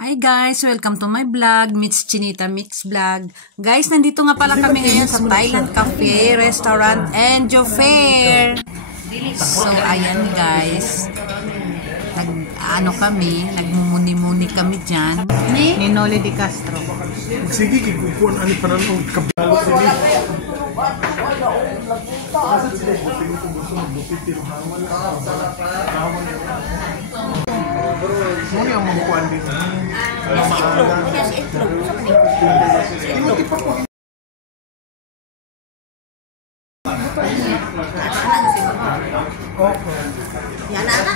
Hi guys! Welcome to my vlog, Mitch Chinita Mix Vlog. Guys, nandito nga pala kami ngayon sa Thailand Cafe, Restaurant, and Joe Fair. So, ayan guys. Nagmumuni-muni kami dyan. Ni Noli Di Castro. Sige, kikukuan ani pa ng kabalo sini. Mo yang makuan dito.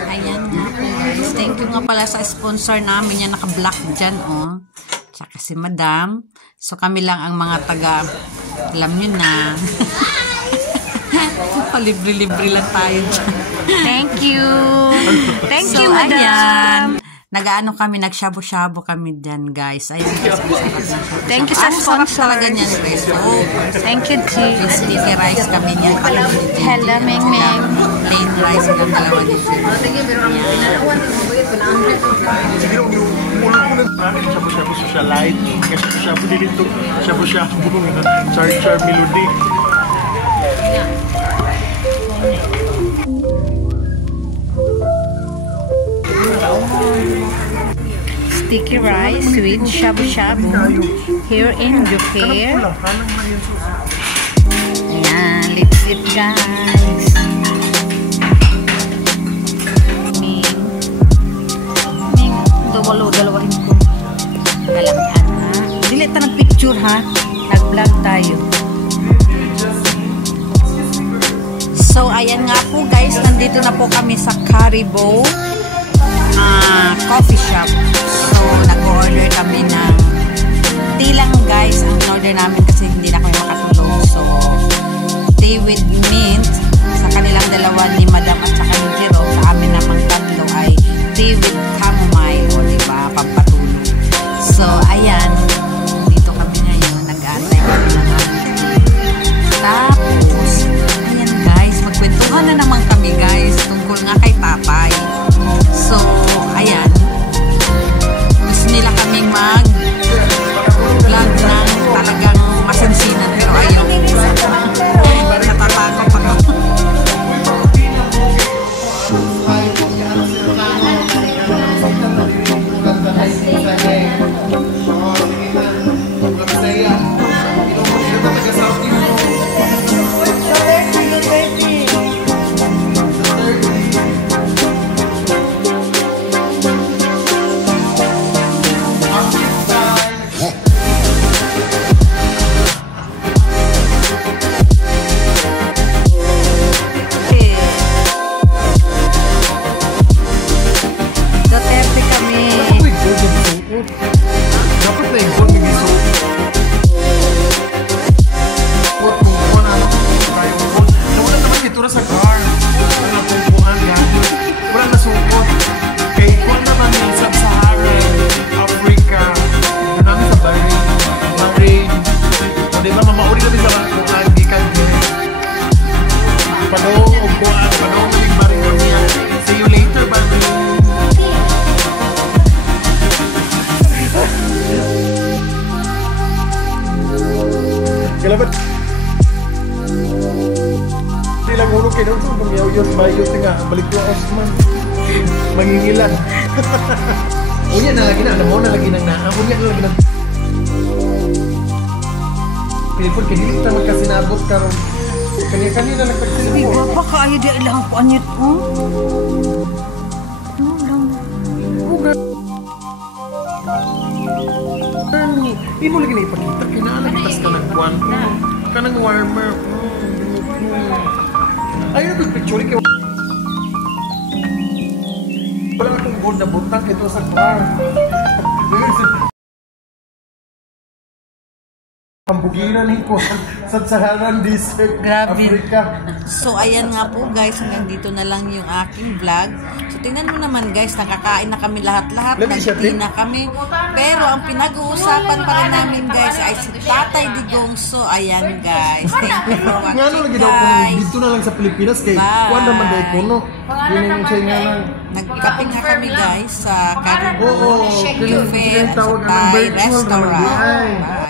Ayan nga. Thank you nga pala sa sponsor namin yan, naka-black dyan, oh. Tsaka si Madam. So, kami lang ang mga taga, alam nyo na. Palibre-libre lang tayo dyan. Thank you. Thank you, Madam. Ayan. Nag-ano kami, nagshabu-shabu kami dyan, guys. Ayan, guys. Thank you sa sponsor. Talaga niyan, guys. So, thank you, G. sticky rice kami niyan. Hello, Ming Ming. Plain rice ng dalawa dito. Siguro yung mula-mula namin shabu-shabu socialite. Kasi shabu dito, shabu-shabu char-char melody. Sticky rice with shabu-shabu here in Joe Fair. Ayan, let's eat, guys. Dalawahin ko. Kalamihan ha. Dili ta nag-picture ha. Nag-vlog tayo. So, ayan nga po guys. Nandito na po kami sa Caribou coffee shop. So, nag-order kami ng tea lang guys. Ang order namin kasi hindi na kami makatulog. So, tea with mint. Sa kanilang dalawa ni Madam at saka ni Jerome. Sa amin namang tatlo ay tea with chamomile. O diba? Pampatulog. So, ayan. Dito kami ngayon. Nag-aantay kami ng tea. Tapos, ayan guys. Magkwentuhan na naman kami guys. Tungkol nga kay tatay. So, ayan. Gusto nila kaming mag-vlog ng talagang masansinan. Pero ayaw. Natatakot ako. Dapat na yung may gusto. Nawala naman kitura sa car. Wala pungpungan gano'n. Wala nasukot. Kay kung naman yung Sub-Saharan Africa. Namin sa Bahrain. O diba mamauri kami sa pungpungan. Gikan din. Panong ugpuan. Panong naging Bahrain kami. See you later, Bahrain. Kailangan di lang ulo kayo doon. Bumiyaw yun, bayot nga. Balik ko Osman. Mangingilan. Unya na lagi na. Alam mo na lagi nang naa. Unya na lagi nang Pilipon, kinilit na magkasinabot ka ron. Kanya-kanya na nagpagsinabot. Di ba pa kaya di ilang po anyit mo? Di mo lagi na ipakita. Kinalagitas ka ng kwan. Ka ng warmer. Ayaw na picture kayo. Wala akong gold na butang ito sa car. Pambugiran ni Kuan sa Saharan Desert, Grabe. Africa. So, ayan nga po guys, hanggang dito na lang yung aking vlog. So, tingnan mo naman guys, nakakain na kami lahat-lahat, nag-tea na kami. Pero ang pinag-uusapan pa rin namin guys ay si Tatay Digong. So, ayan guys, thank you for Nga watching lagi daw ko guys. dito na lang sa Pilipinas kay Bye. Kuan naman dahil kuno. Yun ang siya nga lang. Nagkape nga kami guys sa Caribou Oo, Cafe at sa tawag ng Thai virtual restaurant. naman. Bye.